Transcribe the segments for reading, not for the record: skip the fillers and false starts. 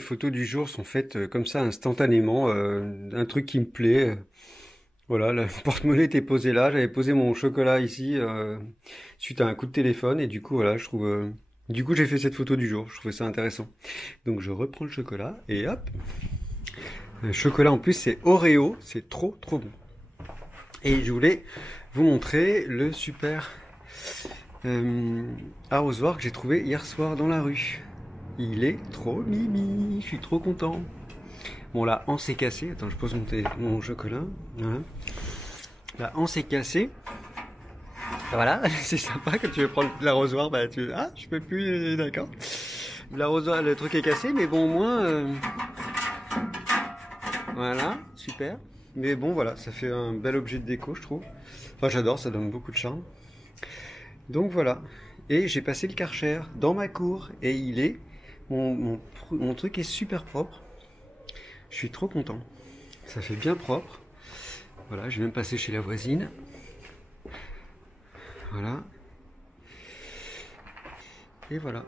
les photos du jour sont faites comme ça instantanément, un truc qui me plaît. Voilà, le porte-monnaie était posé là, j'avais posé mon chocolat ici suite à un coup de téléphone et du coup voilà, je trouve du coup j'ai fait cette photo du jour, je trouvais ça intéressant. Donc je reprends le chocolat et hop. Le chocolat en plus c'est Oreo, c'est trop trop bon. Et je voulais vous montrer le super arrosoir que j'ai trouvé hier soir dans la rue. Il est trop mimi, je suis trop content. Bon, la hanse est cassée. Attends, je pose mon chocolat. Voilà. La hanse est cassée. Voilà, c'est sympa quand tu veux prendre l'arrosoir. Bah, ah, je peux plus, d'accord. L'arrosoir, le truc est cassé, mais bon, au moins. Voilà, super. Mais bon, voilà, ça fait un bel objet de déco, je trouve. Enfin, j'adore, ça donne beaucoup de charme. Donc voilà. Et j'ai passé le Karcher dans ma cour. Et il est. Mon truc est super propre. Je suis trop content. Ça fait bien propre. Voilà, je vais même passer chez la voisine. Voilà. Et voilà.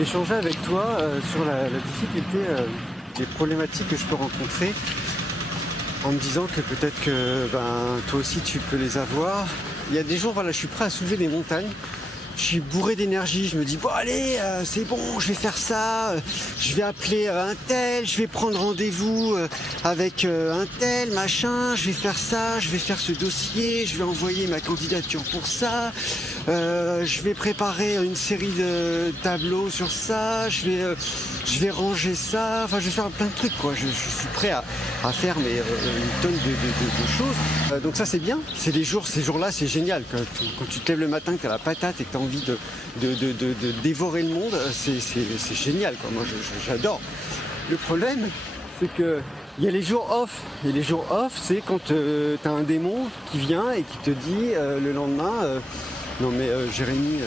Échanger avec toi sur la difficulté, les problématiques que je peux rencontrer en me disant que peut-être que toi aussi tu peux les avoir. Il y a des jours, voilà, je suis prêt à soulever des montagnes. Je suis bourré d'énergie, je me dis bon allez, c'est bon, je vais faire ça, je vais appeler un tel, je vais prendre rendez-vous avec un tel, machin, je vais faire ça, je vais faire ce dossier, je vais envoyer ma candidature pour ça, je vais préparer une série de tableaux sur ça, je vais ranger ça, enfin je vais faire plein de trucs quoi, je suis prêt à faire une tonne de choses. Donc ça c'est bien, c'est ces jours-là c'est génial, quand tu te lèves le matin, que tu as la patate et que tu as envie de dévorer le monde, c'est génial quoi. Moi j'adore. Le problème c'est que il y a les jours off, et les jours off c'est quand tu as un démon qui vient et qui te dit le lendemain non mais Jérémy,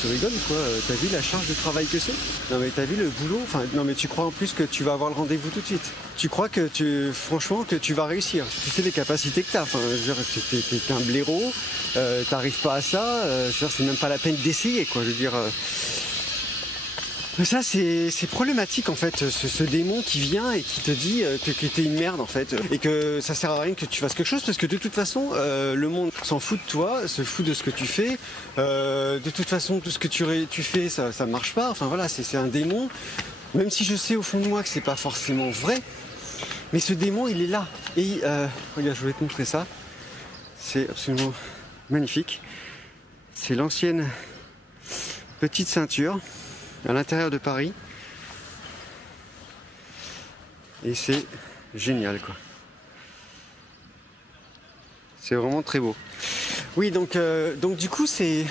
tu rigoles ou quoi? T'as vu la charge de travail que c'est? Non mais t'as vu le boulot? Enfin non mais tu crois en plus que tu vas avoir le rendez-vous tout de suite? Tu crois que franchement que tu vas réussir? Tu sais les capacités que t'as? Enfin je veux dire t'es un blaireau, t'arrives pas à ça, je veux dire c'est même pas la peine d'essayer quoi, je veux dire. Ça c'est problématique en fait, ce démon qui vient et qui te dit que t'es une merde en fait, et que ça sert à rien que tu fasses quelque chose parce que de toute façon le monde s'en fout de toi, se fout de ce que tu fais, de toute façon tout ce que tu fais ça marche pas, enfin voilà c'est un démon, même si je sais au fond de moi que c'est pas forcément vrai, mais ce démon il est là, et regarde je vais te montrer ça, c'est absolument magnifique, c'est l'ancienne petite ceinture à l'intérieur de Paris et c'est génial quoi, c'est vraiment très beau. Oui donc du coup c'est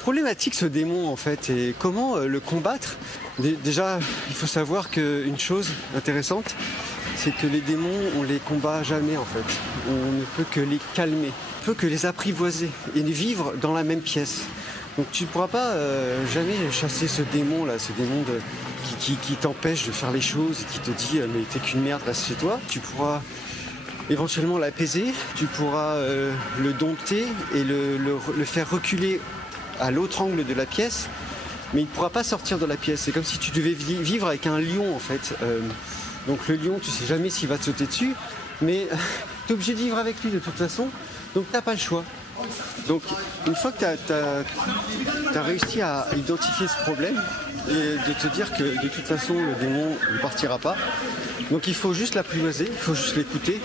problématique ce démon en fait, et comment le combattre. Déjà il faut savoir qu'une chose intéressante c'est que les démons on les combat jamais en fait, on ne peut que les calmer, on peut que les apprivoiser et vivre dans la même pièce. Donc tu ne pourras pas jamais chasser ce démon là, qui t'empêche de faire les choses et qui te dit mais t'es qu'une merde, reste chez toi. Tu pourras éventuellement l'apaiser, tu pourras le dompter et le faire reculer à l'autre angle de la pièce, mais il ne pourra pas sortir de la pièce. C'est comme si tu devais vivre avec un lion en fait. Donc le lion tu sais jamais s'il va te sauter dessus, mais tu es obligé de vivre avec lui de toute façon, donc t'as pas le choix. Donc une fois que tu as réussi à identifier ce problème et de te dire que de toute façon le démon ne partira pas, donc il faut juste l'apprivoiser, il faut juste l'écouter.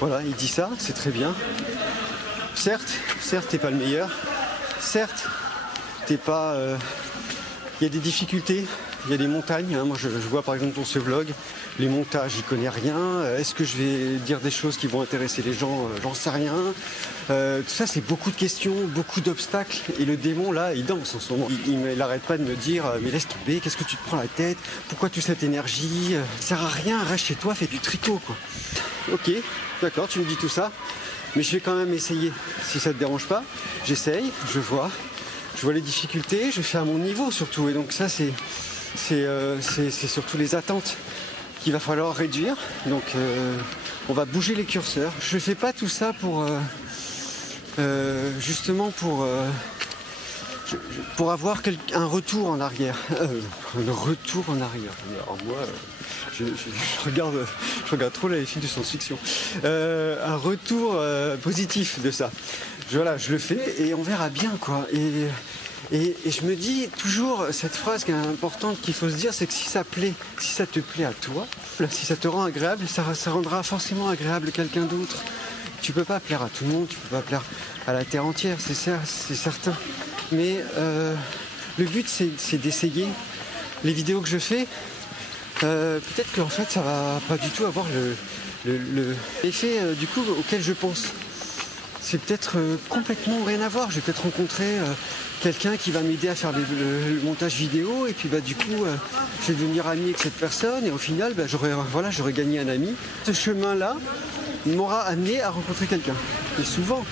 Voilà, il dit ça, c'est très bien. Certes t'es pas le meilleur, certes t'es pas... Il y a des difficultés, il y a des montagnes, hein. Moi je vois par exemple dans ce vlog, les montages j'y connais rien, est-ce que je vais dire des choses qui vont intéresser les gens, j'en sais rien. Tout ça c'est beaucoup de questions, beaucoup d'obstacles, et le démon là il danse en ce moment. Il n'arrête pas de me dire mais laisse tomber, qu'est-ce que tu te prends la tête, pourquoi toute cette énergie, ça sert à rien, reste chez toi, fais du tricot quoi. Ok, d'accord, tu me dis tout ça, mais je vais quand même essayer, si ça te dérange pas, j'essaye, je vois, Je vois les difficultés, je fais à mon niveau surtout. Et donc ça, c'est surtout les attentes qu'il va falloir réduire. Donc on va bouger les curseurs. Je ne fais pas tout ça pour justement pour avoir un retour en arrière. Un retour en arrière. Alors moi, je regarde trop les films de science-fiction. Un retour positif de ça. Voilà, je le fais et on verra bien quoi. Et je me dis toujours cette phrase qui est importante qu'il faut se dire, c'est que si ça te plaît à toi, si ça te rend agréable, ça rendra forcément agréable à quelqu'un d'autre. Tu peux pas plaire à tout le monde, tu peux pas plaire à la terre entière, c'est certain. Mais le but c'est d'essayer. Les vidéos que je fais, peut-être qu'en fait ça va pas du tout avoir l'effet du coup auquel je pense. C'est peut-être complètement rien à voir. Je vais peut-être rencontrer quelqu'un qui va m'aider à faire le montage vidéo et puis du coup je vais devenir ami avec cette personne et au final j'aurais gagné un ami. Ce chemin-là m'aura amené à rencontrer quelqu'un. Et souvent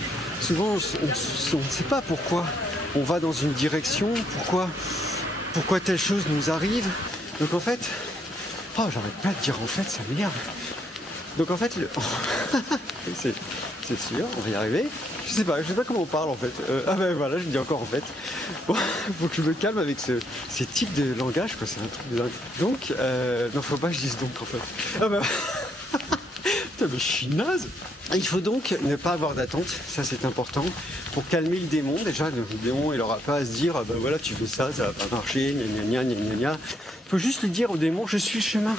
on ne sait pas pourquoi on va dans une direction, pourquoi telle chose nous arrive. Donc en fait, j'arrête pas de dire en fait, ça m'énerve. Donc en fait, c'est sûr, on va y arriver. Je sais pas comment on parle en fait. Voilà, je dis encore en fait. Bon, faut que je me calme avec ces types de langage, quoi. C'est un truc de dingue. Donc, non, faut pas que je dise donc en fait. Putain, mais je suis naze. Il faut donc ne pas avoir d'attente, ça c'est important, pour calmer le démon. Déjà, le démon, il aura pas à se dire, voilà, tu fais ça, ça va pas marcher, gna gna gna gna gna. Il faut juste lui dire au démon, je suis le chemin.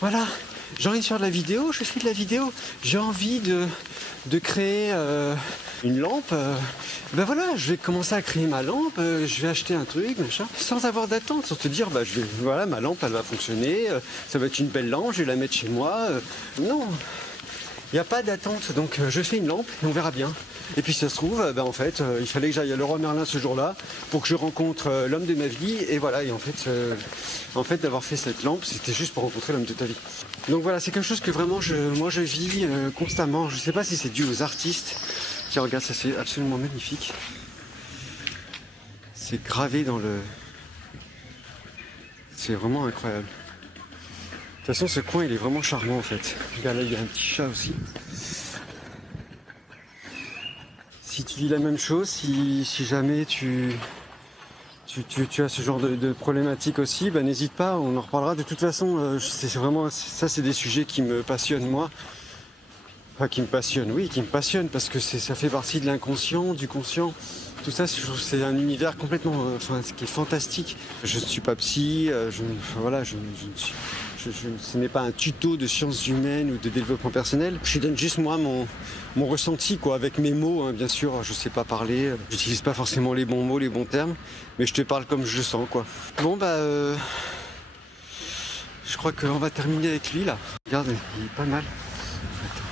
Voilà. J'ai envie de faire de la vidéo, je fais de la vidéo. J'ai envie de créer une lampe. Voilà, je vais commencer à créer ma lampe, je vais acheter un truc, machin, sans avoir d'attente, sans te dire, voilà, ma lampe, elle va fonctionner, ça va être une belle lampe, je vais la mettre chez moi. Non, il n'y a pas d'attente, donc je fais une lampe et on verra bien. Et puis ça se trouve, en fait, il fallait que j'aille à Leroy Merlin ce jour-là pour que je rencontre l'homme de ma vie. Et voilà, et en fait, d'avoir fait cette lampe, c'était juste pour rencontrer l'homme de ta vie. Donc voilà, c'est quelque chose que vraiment moi je vis constamment. Je ne sais pas si c'est dû aux artistes. Tiens, regarde, ça c'est absolument magnifique. C'est gravé dans le... C'est vraiment incroyable. De toute façon, ce coin, il est vraiment charmant en fait. Regarde, là, il y a un petit chat aussi. Si tu dis la même chose, si jamais tu as ce genre de problématique aussi, n'hésite pas, on en reparlera. De toute façon, c'est des sujets qui me passionnent moi. Enfin, qui me passionnent parce que ça fait partie de l'inconscient, du conscient. Tout ça, je trouve que c'est un univers complètement, qui est fantastique. Je ne suis pas psy, ce n'est pas un tuto de sciences humaines ou de développement personnel. Je donne juste moi mon ressenti, quoi, avec mes mots, hein, bien sûr. Je sais pas parler, j'utilise pas forcément les bons mots, les bons termes, mais je te parle comme je le sens, quoi. Bon je crois qu'on va terminer avec lui là. Regarde, il est pas mal. Attends.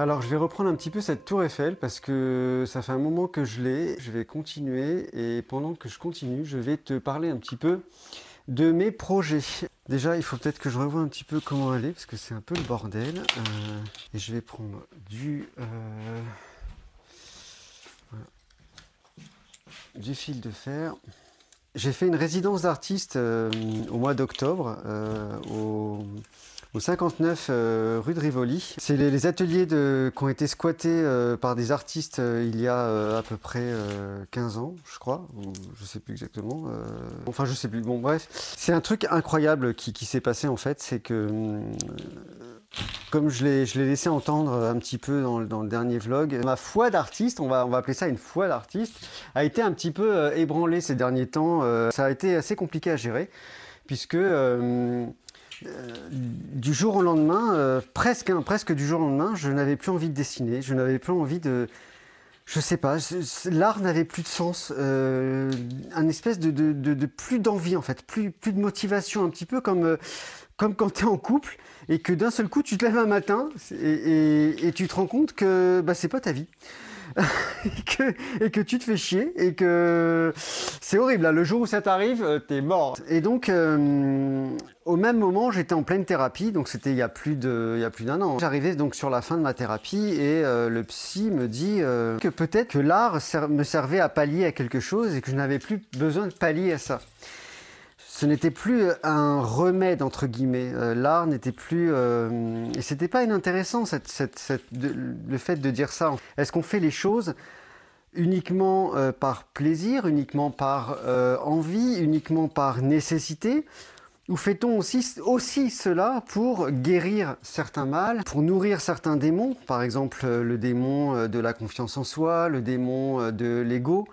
Alors je vais reprendre un petit peu cette tour Eiffel parce que ça fait un moment que je l'ai. Je vais continuer et pendant que je continue, je vais te parler un petit peu de mes projets. Déjà, il faut peut-être que je revoie un petit peu comment aller parce que c'est un peu le bordel. Et je vais prendre voilà, du fil de fer. J'ai fait une résidence d'artiste au mois d'octobre au 59 rue de Rivoli. C'est les ateliers qui ont été squattés par des artistes il y a à peu près 15 ans, je crois, ou je sais plus exactement. Enfin, je sais plus. Bon, bref, c'est un truc incroyable qui s'est passé en fait, c'est que comme je l'ai laissé entendre un petit peu dans le dernier vlog, ma foi d'artiste, on va appeler ça une foi d'artiste, a été un petit peu ébranlée ces derniers temps. Ça a été assez compliqué à gérer, puisque du jour au lendemain, presque du jour au lendemain, je n'avais plus envie de dessiner, je n'avais plus envie de... Je sais pas, l'art n'avait plus de sens, un espèce de plus d'envie en fait, plus de motivation, un petit peu comme quand tu es en couple et que d'un seul coup tu te lèves un matin et tu te rends compte que bah, c'est pas ta vie. et que tu te fais chier et que c'est horrible là, le jour où ça t'arrive, t'es mort. Et donc au même moment j'étais en pleine thérapie, donc c'était il y a plus d'un an. J'arrivais donc sur la fin de ma thérapie et le psy me dit que peut-être que l'art me servait à pallier à quelque chose et que je n'avais plus besoin de pallier à ça. Ce n'était plus un remède, entre guillemets. L'art n'était plus... et c'était pas inintéressant, le fait de dire ça. Est-ce qu'on fait les choses uniquement par plaisir, uniquement par envie, uniquement par nécessité? Ou fait-on aussi cela pour guérir certains mâles, pour nourrir certains démons? Par exemple, le démon de la confiance en soi, le démon de l'ego,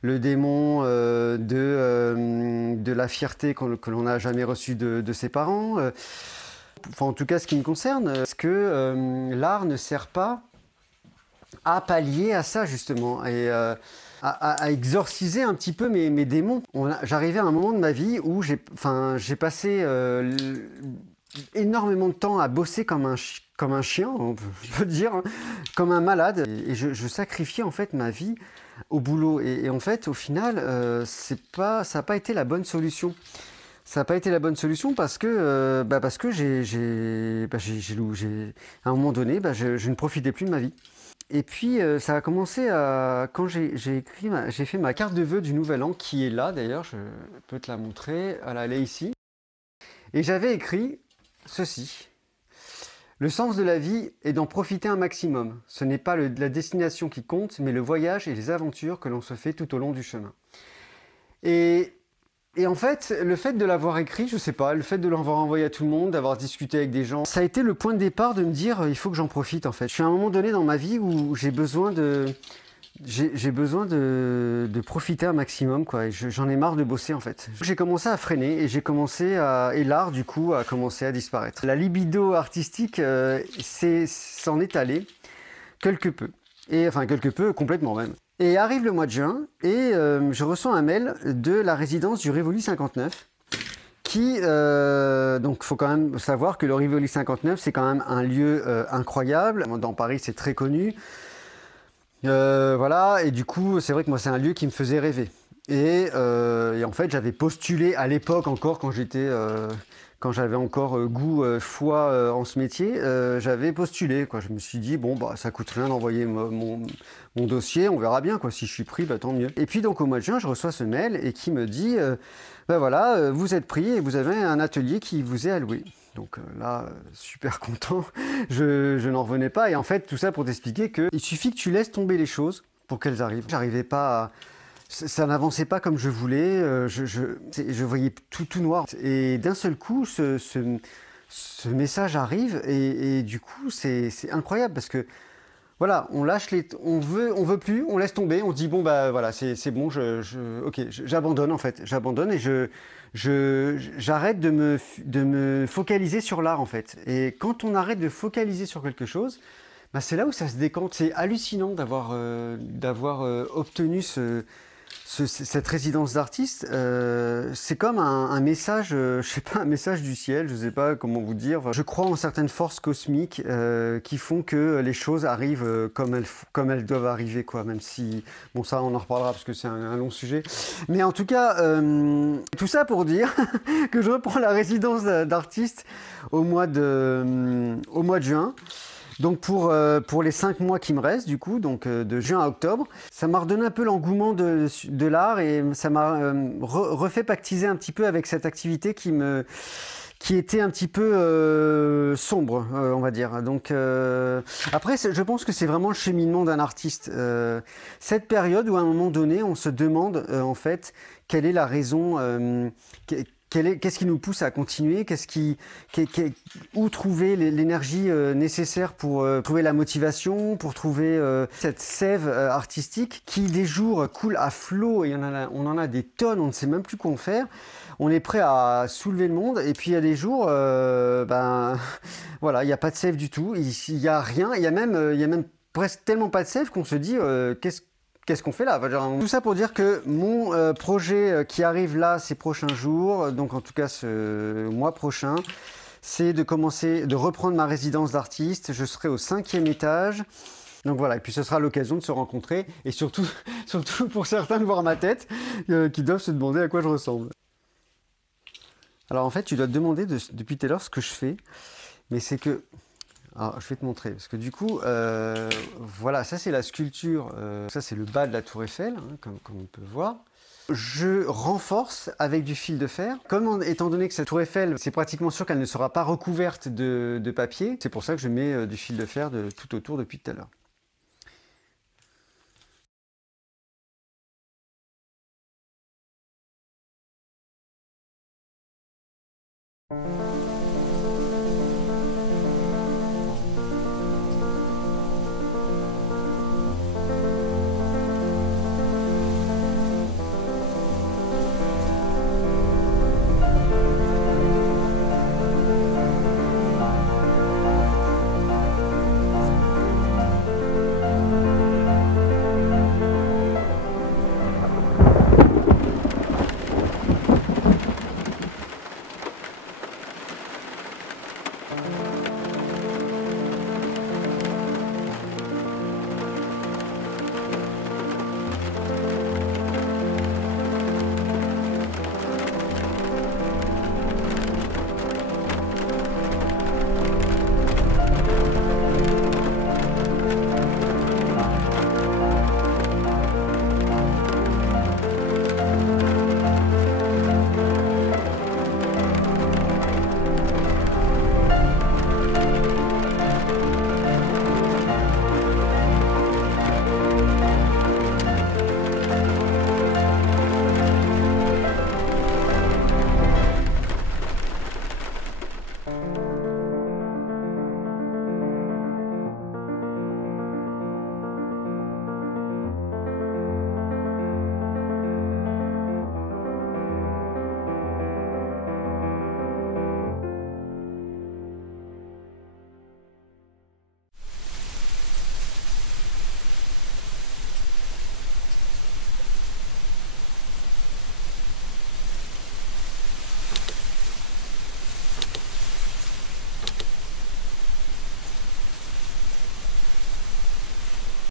le démon de la fierté que l'on n'a jamais reçue de ses parents. Enfin, en tout cas, ce qui me concerne, est-ce que l'art ne sert pas à pallier à ça, justement, et à exorciser un petit peu mes démons? J'arrivais à un moment de ma vie où j'ai passé énormément de temps à bosser comme un chien, on peut dire, hein, comme un malade, et je sacrifiais en fait ma vie au boulot. Et en fait, au final, ça n'a pas été la bonne solution. Ça n'a pas été la bonne solution parce que à un moment donné, je ne profitais plus de ma vie. Et puis, ça a commencé quand j'ai fait ma carte de vœux du Nouvel An, qui est là d'ailleurs, je peux te la montrer, elle est ici. Et j'avais écrit ceci. Le sens de la vie est d'en profiter un maximum. Ce n'est pas la destination qui compte, mais le voyage et les aventures que l'on se fait tout au long du chemin. Et en fait, le fait de l'avoir écrit, je sais pas, le fait de l'avoir envoyé à tout le monde, d'avoir discuté avec des gens, ça a été le point de départ de me dire, il faut que j'en profite en fait. Je suis à un moment donné dans ma vie où j'ai besoin de profiter un maximum, quoi. Et j'en ai marre de bosser en fait. J'ai commencé à freiner et et l'art du coup a commencé à disparaître. La libido artistique s'en est allée quelque peu. Et enfin quelque peu, complètement même. Et arrive le mois de juin et je reçois un mail de la résidence du Rivoli 59 qui, donc faut quand même savoir que le Rivoli 59 c'est quand même un lieu incroyable. Dans Paris c'est très connu. Voilà, et du coup c'est vrai que moi c'est un lieu qui me faisait rêver. Et en fait j'avais postulé à l'époque encore quand j'avais encore goût, foi en ce métier, j'avais postulé, quoi. Je me suis dit, bon, bah, ça coûte rien d'envoyer mon dossier, on verra bien, quoi. Si je suis pris, bah, tant mieux. Et puis, donc, au mois de juin, je reçois ce mail et qui me dit, ben voilà, vous êtes pris et vous avez un atelier qui vous est alloué. Donc là, super content, je n'en revenais pas. Et en fait, tout ça pour t'expliquer qu'il suffit que tu laisses tomber les choses pour qu'elles arrivent. J'arrivais pas à... Ça n'avançait pas comme je voulais, je voyais tout noir. Et d'un seul coup, ce message arrive et du coup, c'est incroyable parce que voilà, on lâche on veut plus, on laisse tomber, on se dit bon bah voilà, c'est bon, ok, j'abandonne en fait, j'abandonne et j'arrête de me focaliser sur l'art en fait. Et quand on arrête de focaliser sur quelque chose, bah, c'est là où ça se décante. C'est hallucinant d'avoir obtenu cette résidence d'artiste, c'est comme un message, je sais pas, un message du ciel, je sais pas comment vous dire. Je crois en certaines forces cosmiques qui font que les choses arrivent comme elles doivent arriver, quoi. Même si, bon, ça, on en reparlera parce que c'est un long sujet. Mais en tout cas, tout ça pour dire que je reprends la résidence d'artiste au mois de juin. Donc pour les 5 mois qui me restent, du coup, donc de juin à octobre, ça m'a redonné un peu l'engouement de l'art et ça m'a refait pactiser un petit peu avec cette activité qui était un petit peu sombre, on va dire. Donc après, je pense que c'est vraiment le cheminement d'un artiste. Cette période où à un moment donné, on se demande en fait quelle est la raison. Qu'est-ce qui nous pousse à continuer? Où trouver l'énergie nécessaire pour trouver la motivation, pour trouver cette sève artistique qui des jours coule à flot et on en a des tonnes, on ne sait même plus quoi en faire. On est prêt à soulever le monde et puis il y a des jours, voilà, il n'y a pas de sève du tout, il n'y a rien, il y a même presque tellement pas de sève qu'on se dit qu'est-ce qu'on fait là? Tout ça pour dire que mon projet qui arrive là ces prochains jours, donc en tout cas ce mois prochain, c'est de reprendre ma résidence d'artiste. Je serai au 5e étage. Donc voilà, et puis ce sera l'occasion de se rencontrer et surtout pour certains de voir ma tête qui doivent se demander à quoi je ressemble. Alors en fait, tu dois te demander depuis tout à l'heure ce que je fais, mais c'est que... Alors, je vais te montrer, parce que du coup, voilà, ça c'est la sculpture, ça c'est le bas de la tour Eiffel, hein, comme on peut voir. Je renforce avec du fil de fer. Étant donné que cette tour Eiffel, c'est pratiquement sûr qu'elle ne sera pas recouverte de papier, c'est pour ça que je mets du fil de fer tout autour depuis tout à l'heure.